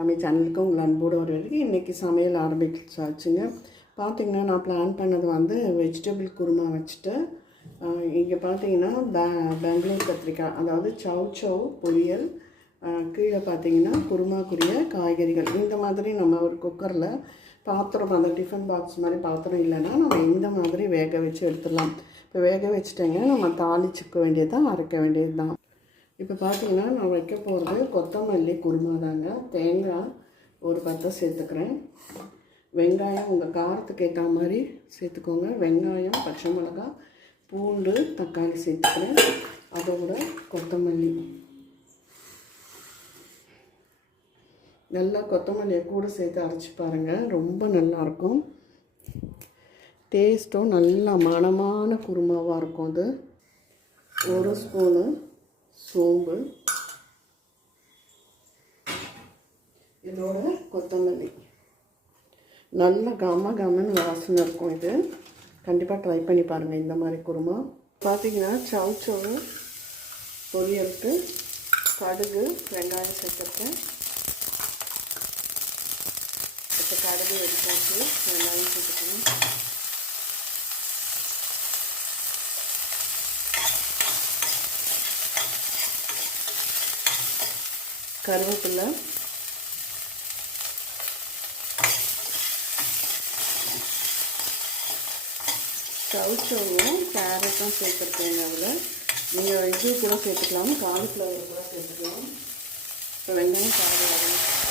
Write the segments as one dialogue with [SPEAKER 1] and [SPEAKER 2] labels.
[SPEAKER 1] தமிழ் சேனலுக்கு உங்கள் அன்போடு ஒரு வரைக்கும் இன்றைக்கி சமையல் ஆரம்பிச்சாச்சுங்க. பார்த்திங்கன்னா நான் பிளான் பண்ணது வந்து வெஜிடபிள் குருமா வச்சுட்டு இங்கே பார்த்தீங்கன்னா பே பெங்களூர் கத்திரிக்காய் அதாவது சவ் சவ் பொரியல் கீழே பார்த்தீங்கன்னா குருமாக்குரிய காய்கறிகள். இந்த மாதிரி நம்ம ஒரு குக்கரில் பாத்திரம் அந்த டிஃபன் பாக்ஸ் மாதிரி பாத்திரம் இல்லைன்னா நம்ம இந்த மாதிரி வேக வச்சு எடுத்துடலாம். இப்போ வேக வச்சுட்டேங்க. நம்ம தாளிச்சுக்க வேண்டியது தான் அரைக்க வேண்டியது தான். இப்போ பார்த்தீங்கன்னா நான் வைக்க போகிறது கொத்தமல்லி குருமா தாங்க. தேங்காய் ஒரு பத்தை சேர்த்துக்கிறேன். வெங்காயம் உங்கள் காரத்துக்கு ஏற்ற மாதிரி சேர்த்துக்கோங்க. வெங்காயம் பச்சை மிளகாய் பூண்டு தக்காளி சேர்த்துக்கிறேன். அதோட கொத்தமல்லி. நல்லா கொத்தமல்லியை கூட சேர்த்து அரைச்சி பாருங்கள் ரொம்ப நல்லாயிருக்கும் டேஸ்ட்டும் நல்லா மணமான குருமாவாக இருக்கும் அது. ஒரு ஸ்பூனு சோம்பு இதோட கொத்தமல்லி. நல்ல கம கமன்னு வாசனை இருக்கும் இது. கண்டிப்பாக ட்ரை பண்ணி பாருங்கள் இந்த மாதிரி குருமா. பார்த்தீங்கன்னா சவு சவு பொரியலுக்கு கடுகு வெங்காயம் சேர்த்துருக்கேன் இப்போ கடுகு எடுத்தாச்சு வெங்காயம் சேர்த்துக்கணும். கருவேப்பிலை சவுச்சவும் கேரட்டும் சேர்த்துருக்கேன் அதில். நீங்கள் இது கூட சேர்த்துக்கலாம் காலிஃப்ளவர் கூட சேர்த்துக்கலாம். இப்போ வெங்காயம் காரம்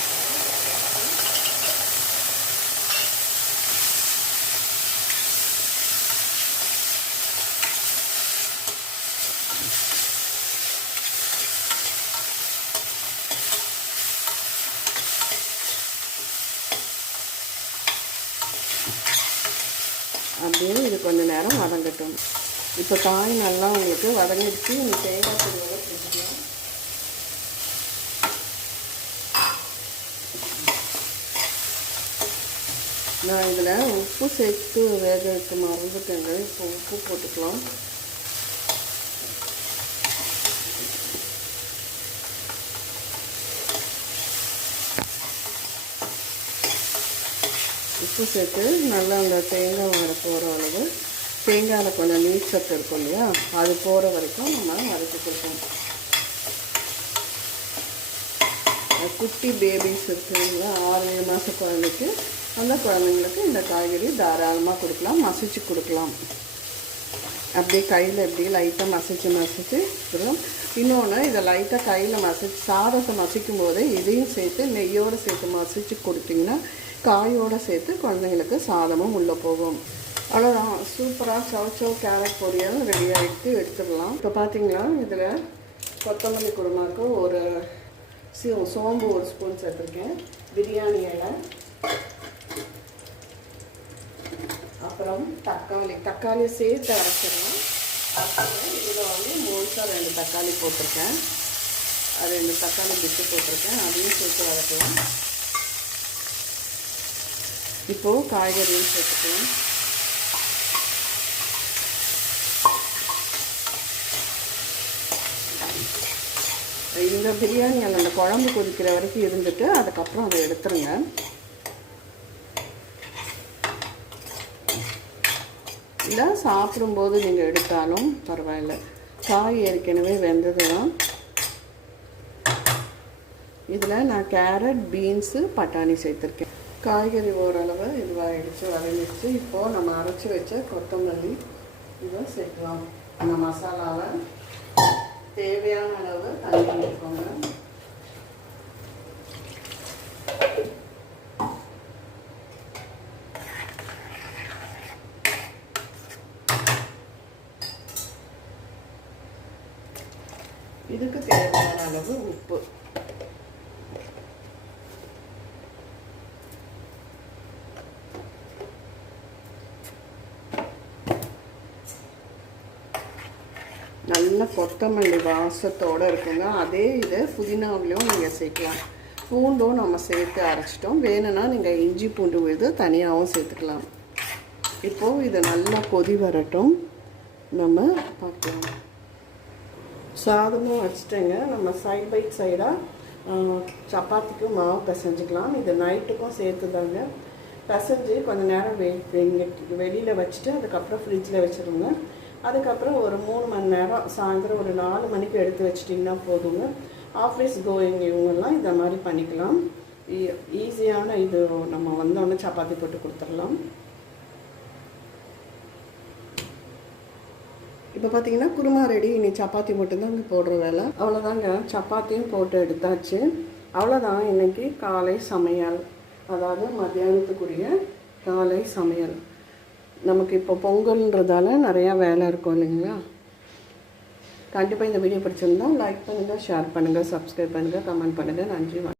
[SPEAKER 1] கொஞ்சம் நேரம் வதங்கட்டும். இப்போ காய் நல்லா உங்களுக்கு வதங்கிடுச்சு. இந்த தேங்காய் பொடியோட செஞ்சுக்கலாம். நான் இதில் உப்பு சேர்த்து வேக வைக்க மறந்துட்டேங்க. இப்போ உப்பு போட்டுக்கலாம். உப்பு சேர்த்து நல்லா அந்த தேங்காய் வர போகிற அளவு. தேங்காயில் கொஞ்சம் நீர் சத்து இருக்கும் இல்லையா? அது போகிற வரைக்கும் நம்ம வதக்கி கொடுக்கணும். குட்டி பேபிஸ் இருக்குங்களா ஆறு ஏழு மாத குழந்தைக்கு அந்த குழந்தைங்களுக்கு இந்த காய்கறி தாராளமாக கொடுக்கலாம் மசிச்சு கொடுக்கலாம். அப்படியே கையில் இப்படி லைட்டாக மசிச்சு மசிச்சு வரும். இன்னொன்று இதை லைட்டாக கையில் மசிச்சு சாதத்தை மசிக்கும் போதே இதையும் சேர்த்து நெய்யோடு சேர்த்து மசிச்சு கொடுத்தீங்கன்னா காயோடு சேர்த்து குழந்தைங்களுக்கு சாதமும் உள்ளே போகும். அவ்வளோதான் சூப்பராக சவச்சோ கேரட் பொரியல் ரெடி ஆகிட்டு எடுத்துடலாம். இப்போ பார்த்தீங்களா இதில் கொத்தமல்லி குருமாவுக்கு ஒரு சி சோம்பு ஒரு ஸ்பூன் சேர்த்துருக்கேன். பிரியாணி இலை. அப்புறம் தக்காளி. தக்காளியை சேர்த்து அரைச்சிடலாம் இதில் வந்து முழுசாக ரெண்டு தக்காளி போட்டிருக்கேன். அது ரெண்டு தக்காளி பிட்டு போட்டிருக்கேன். அதையும் சேர்த்து வளர்க்கலாம் இப்போது காய்கறியும் சேர்த்துக்கலாம். இந்த பிரியாணி அந்த குழம்பு கொதிக்கிற வரைக்கும் இருந்துட்டு அதுக்கப்புறம் அதை எடுத்துருங்க. இல்லை சாப்பிடும்போது நீங்கள் எடுத்தாலும் பரவாயில்ல. காய் ஏற்கனவே வெந்தது தான் இதில் நான் கேரட் பீன்ஸு பட்டாணி சேர்த்துருக்கேன். காய்கறி ஓரளவு இதுவாகிடுச்சு வதங்கிடுச்சு. இப்போது நம்ம அரைச்சி வச்ச கொத்தமல்லி இதை சேர்க்கலாம். அந்த மசாலாவை தேவையான அளவு தண்ணி ஊற்றிக்கோங்க இதுக்கு தேவையான அளவு உப்பு. நல்ல கொத்தமல்லி வாசத்தோடு இருக்குங்க. அதே இதை புதினாவிலையும் நீங்கள் சேர்க்கலாம். பூண்டும் நம்ம சேர்த்து அரைச்சிட்டோம். வேணும்னா நீங்கள் இஞ்சி பூண்டு விழுது தனியாகவும் சேர்த்துக்கலாம். இப்போது இது நல்லா கொதி வரட்டும். நம்ம பார்க்கலாம். சாதமும் வச்சுட்டேங்க. நம்ம சைட் பை சைடாக சப்பாத்திக்கும் மாவு பிசைஞ்சுக்கலாம். இது நைட்டுக்கும் சேர்த்து தாங்க பிசைஞ்சு கொஞ்சம் நேரம் வெ வெளியில் வச்சுட்டு அதுக்கப்புறம் ஃப்ரிட்ஜில் வச்சுருங்க. அதுக்கப்புறம் ஒரு மூணு மணி நேரம் சாயந்தரம் ஒரு நாலு மணிக்கு எடுத்து வச்சிட்டிங்கன்னா போதுங்க. ஆஃபீஸ் கோயிங் இவங்கெல்லாம் இந்த மாதிரி பண்ணிக்கலாம். ஈஸியான இது நம்ம வந்தோடனே சப்பாத்தி போட்டு கொடுத்துடலாம். இப்போ பார்த்தீங்கன்னா குருமா ரெடி இனி சப்பாத்தி மட்டும்தாங்க போடுற வேலை. அவ்வளோதாங்க சப்பாத்தியும் போட்டு எடுத்தாச்சு. அவ்வளோதான் இன்னைக்கு காலை சமையல். அதாவது மத்தியானத்துக்குரிய காலை சமையல். நமக்கு இப்போ பொங்கல்ன்றதால நிறையா வேலை இருக்கும் இல்லைங்களா? கண்டிப்பாக இந்த வீடியோ பிடிச்சிருந்தால் லைக் பண்ணுங்கள் ஷேர் பண்ணுங்கள் சப்ஸ்கிரைப் பண்ணுங்கள் கமெண்ட் பண்ணுங்கள் நன்றி வணக்கம்.